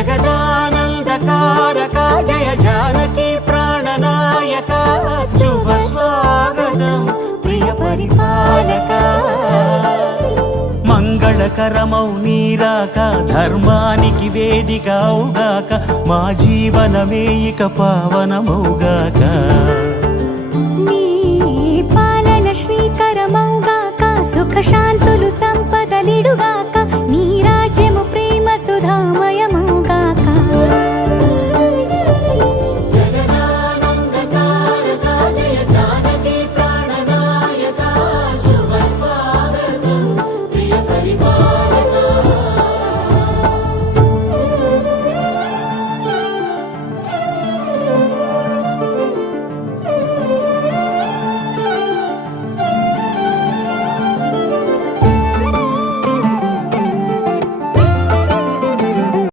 జగదానందకారక జయ జానకి ప్రాణనాయక శుభ స్వాగతం ప్రియ పరిపాలక మంగళకరమౌ నీరాక ధర్మానికి వేదిక అవుగాక మా జీవనమే ఇక పావనమౌగాక నీ పాలన శ్రీకరమౌగాక సుఖ శాంతులు సంపదలిడుగా